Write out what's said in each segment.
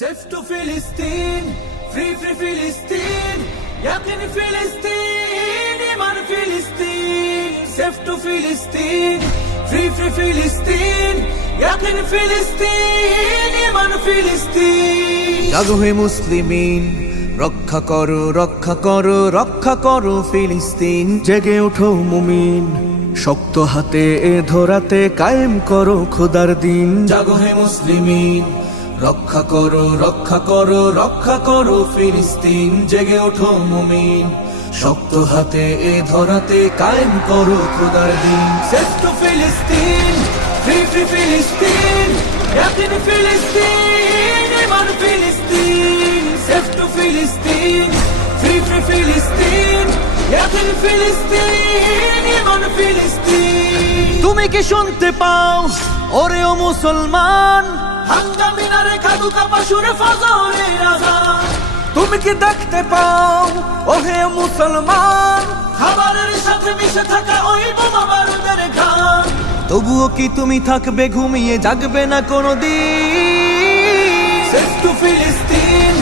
Safe to Philistine, free Philistine, yakin Philistine, iman Philistine. Safe to Philistine, free Philistine, yakin Philistine, iman Philistine. জাগো হে মুসলিমিন, রক্ষা করো রক্ষা করো রক্ষা করো ফিলিস্তিন। জেগে ওঠো মুমিন, শক্ত হাতে এ ধরাতে কায়েম করো খোদার দিন। জাগো হে মুসলিমিন, রক্ষা করো রক্ষা করো রক্ষা করো ফিলিস্তিন। জেগে ওঠো মুমিন, শক্ত হাতে এ ধরাতে কায়েম করো খোদার দিন। সেফ টু ফিলিস্তিন, ফ্রি ফিলিস্তিন, ইয়াকিন ফিলিস্তিন, ইমান ফিলিস্তিন। সেফ টু ফিলিস্তিন, ফ্রি ফিলিস্তিন, ইয়াকিন ফিলিস্তিন, ইমান ফিলিস্তিন। তুমি কি শুনতে পাও ওরে ও মুসলমান, হাঙ্গা মিনারে কাদু কাপা সুরে ফজরের আযান। তুমি কি দেখতে পাও ওহে মুসলমান, খাবারের সাথে মিশে থাকা ওই বোমা বারুদের ঘ্রাণ। তবুও কি তুমি থাকবে ঘুমিয়ে, জাগবে না কোনোদিন? সেফ টু ফিলিস্তিন,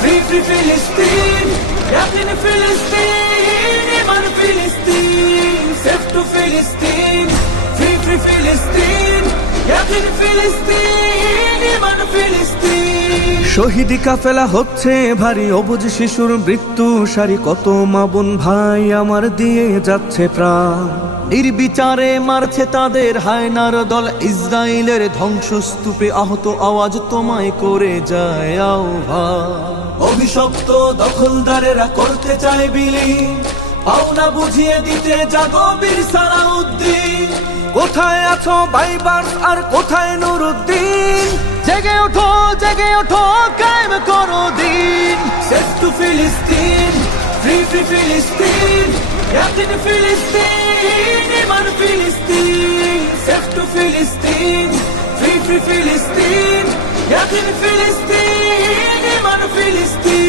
ফ্রি ফিলিস্তিন, ইয়াকিন ফিলিস্তিন, ইমান ফিলিস্তিন। সেফ টু ফিলিস্তিন, ফ্রি ফিলিস্তিন, ইয়াকিন ফিলিস্তিন, ইমান ফিলিস্তিন। শহীদি কাফেলা হচ্ছে ভারী, অবুঝ শিশুর মৃত্যু সারি। কত মা বোন ভাই আমার দিয়ে যাচ্ছে প্রাণ, নির্বিচারে মারছে তাদের হায়নার দল। ইসরায়েলের ধ্বংসস্তূপে আহত আওয়াজ তোমায় করে যায় আহ্বান। অভিশপ্ত দখলদারেরা করতে চায় বিলীন, পাওনা বুঝিয়ে দিতে জাগো বীর সালাউদ্দিন। কোথায় আছো বাইবার্স আর কোথায় নুরুদ্দিন? জেগে ওঠো কায়েম করো দিন। সেফ টু ফিলিস্তিন, ফ্রি ফিলিস্তিন, ইয়াকিন ফিলিস্তিন, ইমান ফিলিস্তিন। সেফ টু ফিলিস্তিন, ফ্রি ফিলিস্তিন, ইয়াকিন ফিলিস্তিন, ইমান ফিলিস্তিন।